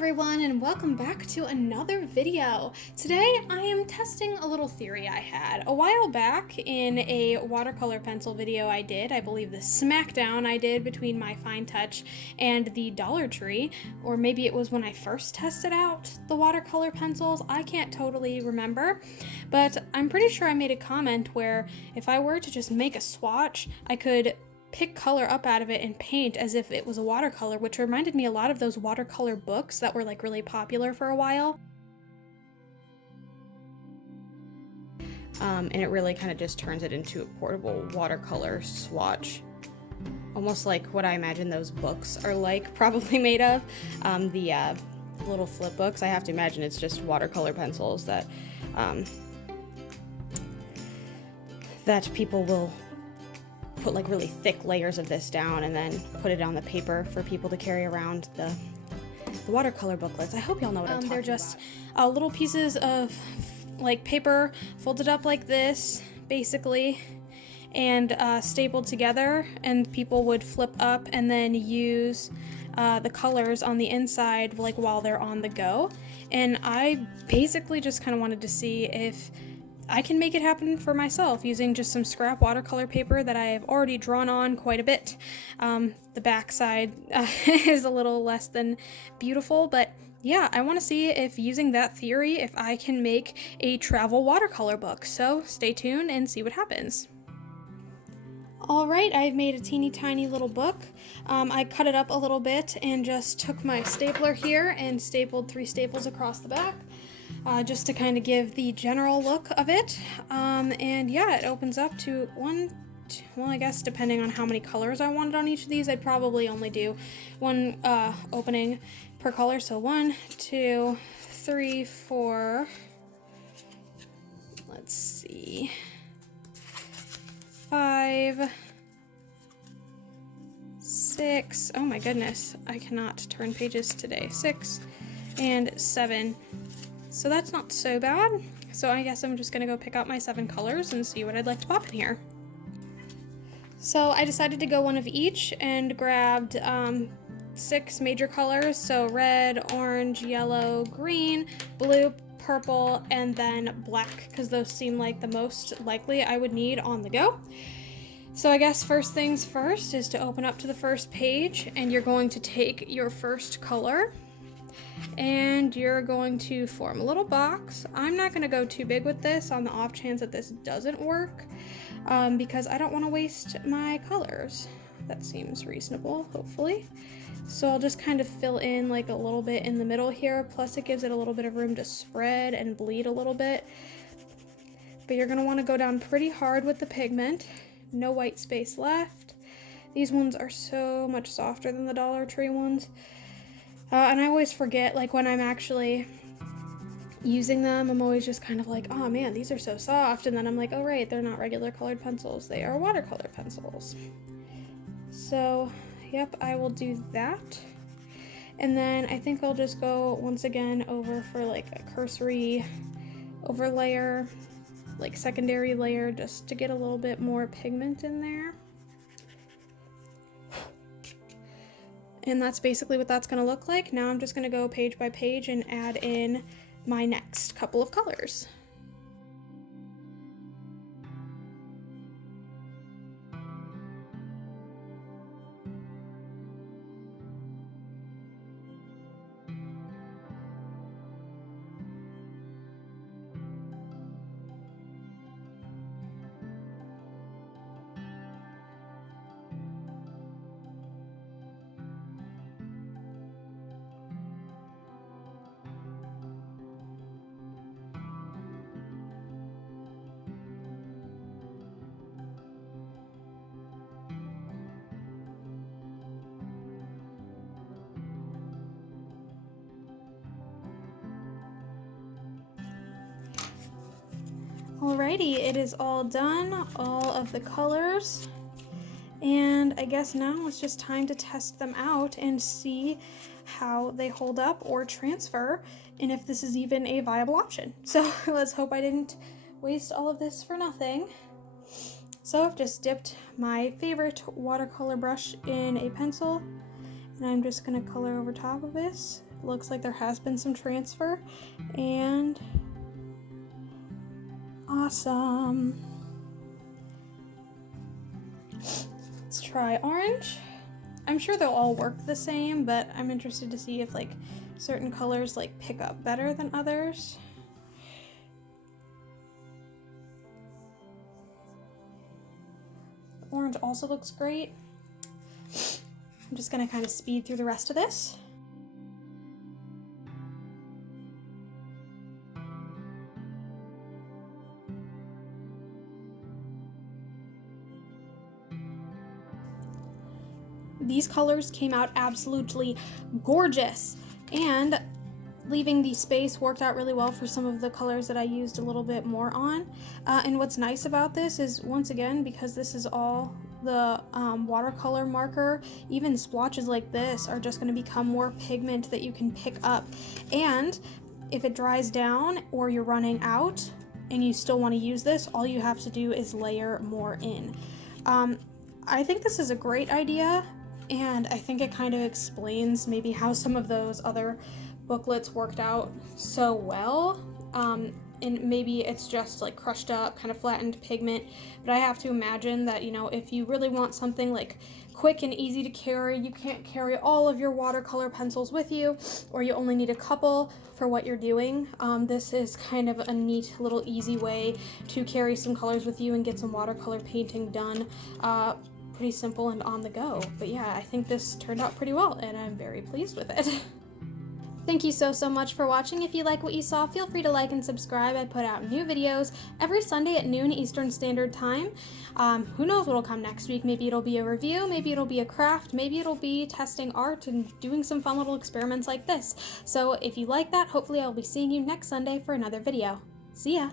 everyone, and welcome back to another video. Today I am testing a little theory I had a while back in a watercolor pencil video I did. I believe the smackdown I did between my Fine Touch and the Dollar Tree, or maybe it was when I first tested out the watercolor pencils. I can't totally remember, but I'm pretty sure I made a comment where if I were to just make a swatch, I could pick color up out of it and paint as if it was a watercolor, which reminded me a lot of those watercolor books that were like really popular for a while. And it really kind of just turns it into a portable watercolor swatch, almost like what I imagine those books are like, probably made of. The little flip books, I have to imagine it's just watercolor pencils that that people will put like really thick layers of this down and then put it on the paper for people to carry around, the watercolor booklets. I hope y'all know what I'm talking about. They're just little pieces of like paper folded up like this, basically, and stapled together, and people would flip up and then use the colors on the inside like while they're on the go. And I basically just kind of wanted to see if I can make it happen for myself using just some scrap watercolor paper that I have already drawn on quite a bit. The back side is a little less than beautiful, but yeah, I want to see if using that theory, if I can make a travel watercolor book. So stay tuned and see what happens. Alright, I've made a teeny tiny little book. I cut it up a little bit and just took my stapler here and stapled 3 staples across the back. Just to kind of give the general look of it. And yeah, it opens up to well, I guess depending on how many colors I wanted on each of these, I'd probably only do one opening per color. So 1, 2, 3, 4, let's see, 5, 6, oh my goodness, I cannot turn pages today, 6, and 7. So that's not so bad. So I guess I'm just gonna go pick out my 7 colors and see what I'd like to pop in here. So I decided to go one of each and grabbed 6 major colors. So red, orange, yellow, green, blue, purple, and then black, because those seem like the most likely I would need on the go. So I guess first things first is to open up to the first page, and you're going to take your first color and you're going to form a little box. I'm not going to go too big with this on the off chance that this doesn't work, because I don't want to waste my colors. That seems reasonable, hopefully. So I'll just kind of fill in like a little bit in the middle here, plus it gives it a little bit of room to spread and bleed a little bit. But you're going to want to go down pretty hard with the pigment. No white space left. These ones are so much softer than the Dollar Tree ones. And I always forget, like when I'm actually using them, I'm always just kind of like, oh man, these are so soft. And then I'm like, oh right, they're not regular colored pencils, they are watercolor pencils. So, yep, I will do that. And then I think I'll just go once again over for like a cursory overlayer, like secondary layer, just to get a little bit more pigment in there. And that's basically what that's going to look like. Now I'm just going to go page by page and add in my next couple of colors. Alrighty, it is all done, all of the colors, and I guess now it's just time to test them out and see how they hold up or transfer, and if this is even a viable option. So let's hope I didn't waste all of this for nothing. So I've just dipped my favorite watercolor brush in a pencil, and I'm just going to color over top of this Looks like there has been some transfer, and awesome. Let's try orange. I'm sure they'll all work the same, but I'm interested to see if like certain colors like pick up better than others. Orange also looks great. I'm just gonna kind of speed through the rest of this. These colors came out absolutely gorgeous, and leaving the space worked out really well for some of the colors that I used a little bit more on. And what's nice about this is, once again, because this is all the watercolor marker, even splotches like this are just going to become more pigment that you can pick up. And if it dries down or you're running out and you still want to use this, all you have to do is layer more in. I think this is a great idea, and I think it kind of explains maybe how some of those other booklets worked out so well. And maybe it's just like crushed up, kind of flattened pigment, but I have to imagine that, you know, if you really want something like quick and easy to carry, you can't carry all of your watercolor pencils with you, or you only need a couple for what you're doing. This is kind of a neat little easy way to carry some colors with you and get some watercolor painting done. Pretty simple and on the go. But yeah, I think this turned out pretty well, and I'm very pleased with it. Thank you so much for watching. If you like what you saw, feel free to like and subscribe. I put out new videos every Sunday at noon Eastern Standard Time. Who knows what'll come next week? Maybe it'll be a review, maybe it'll be a craft, maybe it'll be testing art and doing some fun little experiments like this. So if you like that, hopefully I'll be seeing you next Sunday for another video. See ya!